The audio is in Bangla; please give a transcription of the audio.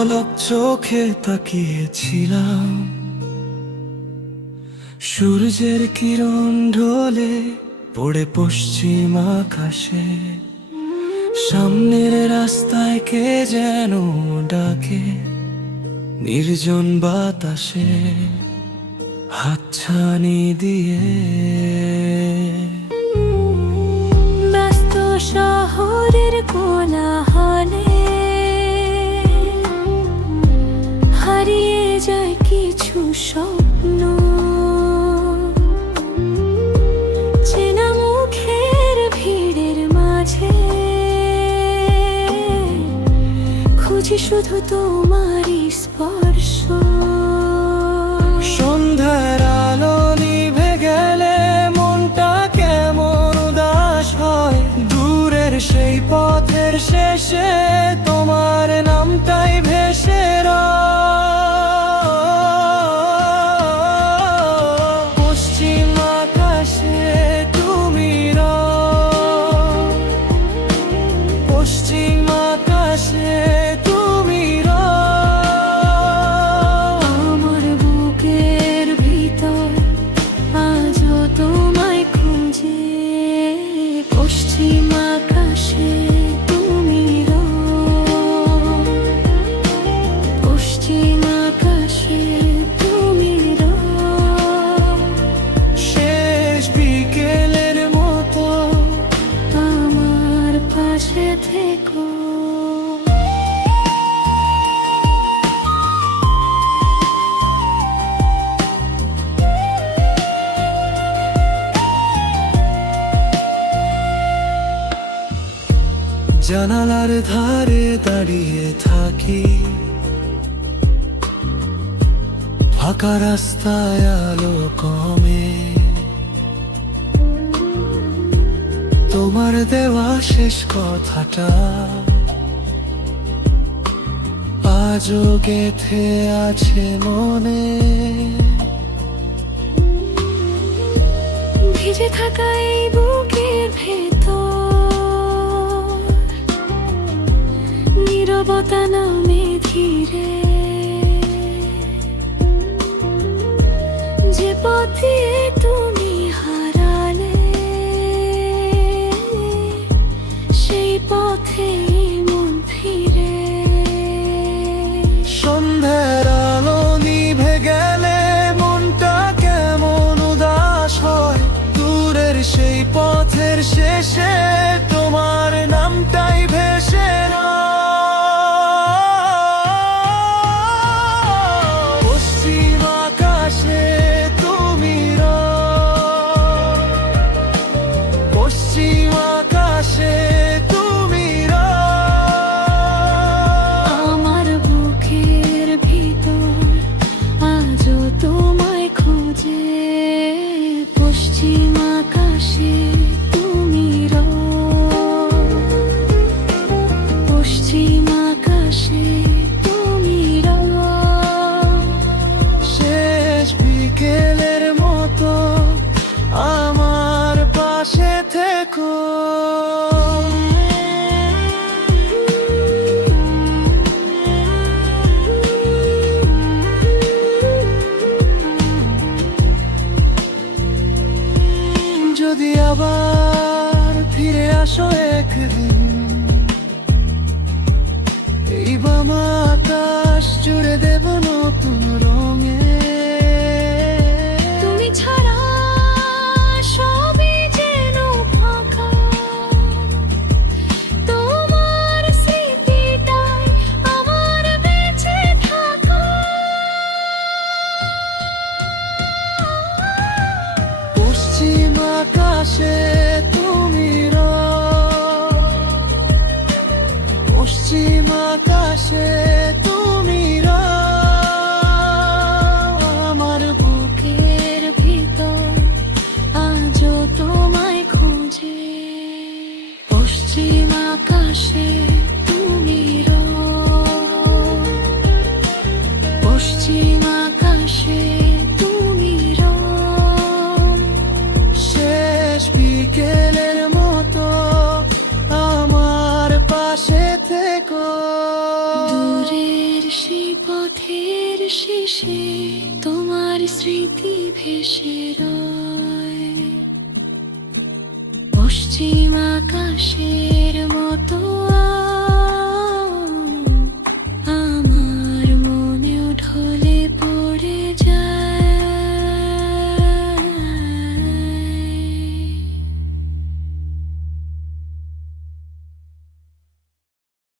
পলক চোখে তাকিয়েছিলাম, সূর্যের কিরণ ঢলে পড়ে পশ্চিম আকাশে। সামনের রাস্তায় কে যেন ডাকে নির্জন বাতাসে হাতছানি দিয়ে। ব্যস্ত শহরের কোলাহলে হারিয়ে যায় কিছু স্বপ্ন, চেনা মুখের ভিড়ের মাঝে খুঁজি শুধু তোমারই স্পর্শ। সন্ধ্যার আলো নিভে গেলে মনটা কেমন উদাস হয়, দূরের সেই পথের শেষে তোমার নামটাই ভেসে পশ্চিম আকাশে তুমি পশ্চিম আকাশে তুমি আমার বুকের ভিতর আজও তোমায় খুঁজে, পশ্চিম আকাশে তুমি পশ্চিম আকাশে তুমি শেষ বিকেলের মতো আমার পাশে থেকো। জানালার ধারে দাঁড়িয়ে থাকি, ফাঁকা রাস্তায় আলো কমে, তোমার দেওয়া শেষ কথাটা আজও গেথে আছে মনে। ভিজে থাকা এই বুকের ভেতর নীরবতা নামে ধীরে, যে পথে তুমি হারালে সেই পথে মন ফিরে। সন্ধ্যার আলো নিভে গেলে মনটা কেমন উদাস হয়, দূরের সেই পথের শেষে তোমার নামটাই ভেসে পশ্চিম আকাশে তুমি পশ্চিম আকাশে তুমি আমার বুকের ভিতর আজও তোমায় খুঁজে, পশ্চিম আকাশে তুমি পশ্চিম আকাশে তুমি শেষ বিকেলের মতো আমার পাশে থেকো। যদি আবার ফিরে আসো একদিন, এই বামা আকাশ জুড়ে দেব নতুন রঙে। তুমি ছাড়া সবই যেন ফাঁকা, তোমার স্মৃতিটাই আমার বেঁচে থাকা। পশ্চিম আকাশে তুমি পশ্চিম আকাশে তুমি আমার বুকের ভিতর আজও তোমায় খুঁজে, পশ্চিম আকাশে তুমি পশ্চিম আকাশে তুমি শেষ বিকেলের মতো আমার পাশে থেকো। দূর পথের শেষে তোমার স্মৃতি ভেসে রয়, পশ্চিম আকাশের মতো